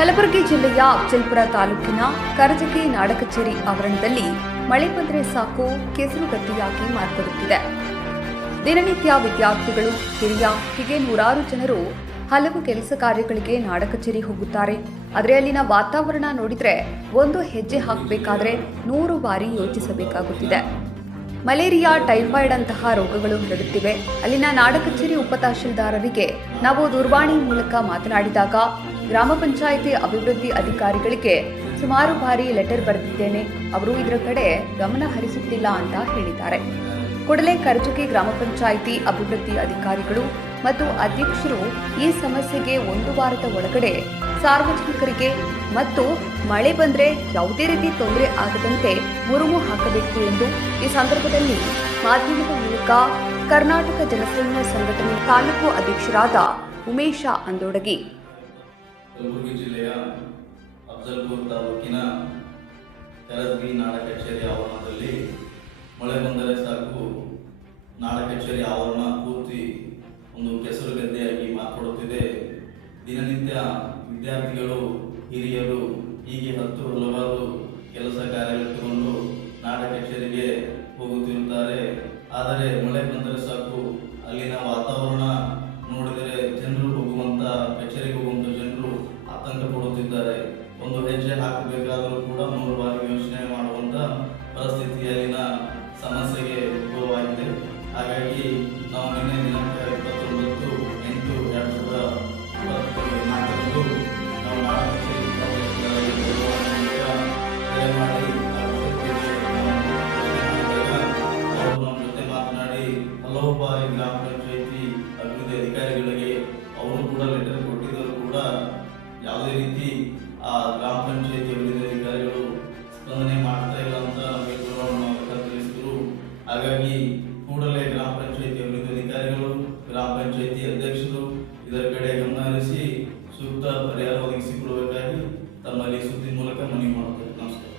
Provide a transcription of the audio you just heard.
ಕಲಬುರಗಿ ಜಿಲ್ಲೆಯ ಅಫಜಲ್ಪುರ ತಾಲೂಕಿನ ಕರಜಗಿ ನಾಡಕಚೇರಿ ಆವರಣದಲ್ಲಿ ಮಳೆ ಬಂದರೆ ಸಾಕು ಕೆಸರುಗತ್ತಿಯಾಗಿ ಮಾರ್ಪಡುತ್ತಿದೆ. ದಿನನಿತ್ಯ ವಿದ್ಯಾರ್ಥಿಗಳು, ಹಿರಿಯ, ಹೀಗೆ ನೂರಾರು ಜನರು ಹಲವು ಕೆಲಸ ಕಾರ್ಯಗಳಿಗೆ ನಾಡಕಚೇರಿ ಹೋಗುತ್ತಾರೆ. ಆದರೆ ಅಲ್ಲಿನ ವಾತಾವರಣ ನೋಡಿದರೆ ಒಂದು ಹೆಜ್ಜೆ ಹಾಕಬೇಕಾದ್ರೆ ನೂರು ಬಾರಿ ಯೋಚಿಸಬೇಕಾಗುತ್ತಿದೆ. ಮಲೇರಿಯಾ, ಟೈಫಾಯ್ಡ್ ಅಂತಹ ರೋಗಗಳು ಹರಡುತ್ತಿವೆ. ಅಲ್ಲಿನ ನಾಡಕಚೇರಿ ಉಪತಹಶೀಲ್ದಾರರಿಗೆ ನಾವು ದೂರವಾಣಿ ಮೂಲಕ ಮಾತನಾಡಿದಾಗ ಗ್ರಾಮ ಪಂಚಾಯಿತಿ ಅಭಿವೃದ್ಧಿ ಅಧಿಕಾರಿಗಳಿಗೆ ಸುಮಾರು ಬಾರಿ ಲೆಟರ್ ಬರೆದಿದ್ದೇನೆ. ಅವರು ಇದರ ಕಡೆ ಗಮನ ಹರಿಸುತ್ತಿಲ್ಲ ಅಂತ ಹೇಳಿದ್ದಾರೆ. ಕೂಡಲೇ ಕರಜಗಿ ಗ್ರಾಮ ಪಂಚಾಯಿತಿ ಅಭಿವೃದ್ಧಿ ಅಧಿಕಾರಿಗಳು ಮತ್ತು ಅಧ್ಯಕ್ಷರು ಈ ಸಮಸ್ಯೆಗೆ ಒಂದು ವಾರದ ಒಳಗಡೆ ಸಾರ್ವಜನಿಕರಿಗೆ ಮತ್ತು ಮಳೆ ಬಂದರೆ ಯಾವುದೇ ರೀತಿ ತೊಂದರೆ ಆಗದಂತೆ ಮುರುಮು ಹಾಕಬೇಕು ಎಂದು ಈ ಸಂದರ್ಭದಲ್ಲಿ ಮಾಧ್ಯಮದ ಮೂಲಕ ಕರ್ನಾಟಕ ಜನಸೇನಾ ಸಂಘಟನೆ ತಾಲೂಕು ಅಧ್ಯಕ್ಷರಾದ ಉಮೇಶ ಅಂದೋಡಗಿ ಕಲಬುರಗಿ ಜಿಲ್ಲೆಯ ಅಫ್ಜಲ್ಪುರ್ ತಾಲೂಕಿನ ಕರದ್ಗಿ ನಾಡ ಕಚೇರಿ ಆವರಣದಲ್ಲಿ ಮಳೆ ಬಂದರೆ ಸಾಕು. ನಾಡ ಕಚೇರಿ ಆವರಣ ಪೂರ್ತಿ ಒಂದು ಕೆಸರು ಗದ್ದೆಯಾಗಿ ಮಾರ್ಪಡುತ್ತಿದೆ. ದಿನನಿತ್ಯ ವಿದ್ಯಾರ್ಥಿಗಳು, ಹಿರಿಯರು ಹೀಗೆ ಹತ್ತು ಹಲವಾರು ಕೆಲಸ ಕಾರ್ಯಗಳಿಟ್ಟುಕೊಂಡು ನಾಡ ಕಚೇರಿಗೆ ಹೋಗುತ್ತಿರುತ್ತಾರೆ. ಆದರೆ ಮಳೆ ಬಂದರೆ ಸಾಕು. ಅಲ್ಲಿನ ವಾತಾವರಣ ಒಂದು ಹೆಜ್ಜೆ ಹಾಕಬೇಕಾದರೂ ಕೂಡ ಮೂರು ಬಾರಿ ಯೋಚನೆ ಮಾಡುವಂತ ಪರಿಸ್ಥಿತಿಯಲ್ಲಿನ ಸಮಸ್ಯೆಗೆ ಉದ್ಭವವಾಗಿದೆ ಹಾಗಾಗಿ ನಾವು ನಿನ್ನೆ ದಿನಾಂಕ ಇಪ್ಪತ್ತೊಂಬತ್ತು ಎಂಟು ಎರಡು ಸಾವಿರದ ನಾಲ್ಕರಂದು ನಾವು ಮಾಡಿ ನಮ್ಮ ಜೊತೆ ಮಾತನಾಡಿ ಹಲವು ಬಾರಿ ಗ್ರಾಮ ಪಂಚಾಯಿತಿ ಪಂಚಾಯತಿ ವಿವಿಧ ಅಧಿಕಾರಿಗಳು ಸ್ಪಂದನೆ ಮಾಡ್ತಾ ಇಲ್ಲ ಅಂತ ವೇತನವನ್ನು ತಿಳಿಸಿದರು. ಹಾಗಾಗಿ ಕೂಡಲೇ ಗ್ರಾಮ ಪಂಚಾಯಿತಿ ವಿವಿಧ ಅಧಿಕಾರಿಗಳು, ಗ್ರಾಮ ಪಂಚಾಯಿತಿ ಅಧ್ಯಕ್ಷರು ಇದರ ಕಡೆ ಗಮನಹರಿಸಿ ಸೂಕ್ತ ಪರಿಹಾರ ಒದಗಿಸಿಕೊಳ್ಳಬೇಕಾಗಿ ತಮ್ಮಲ್ಲಿ ಸುದ್ದಿ ಮೂಲಕ ಮನವಿ ಮಾಡುತ್ತೇವೆ ನಮಸ್ಕಾರ.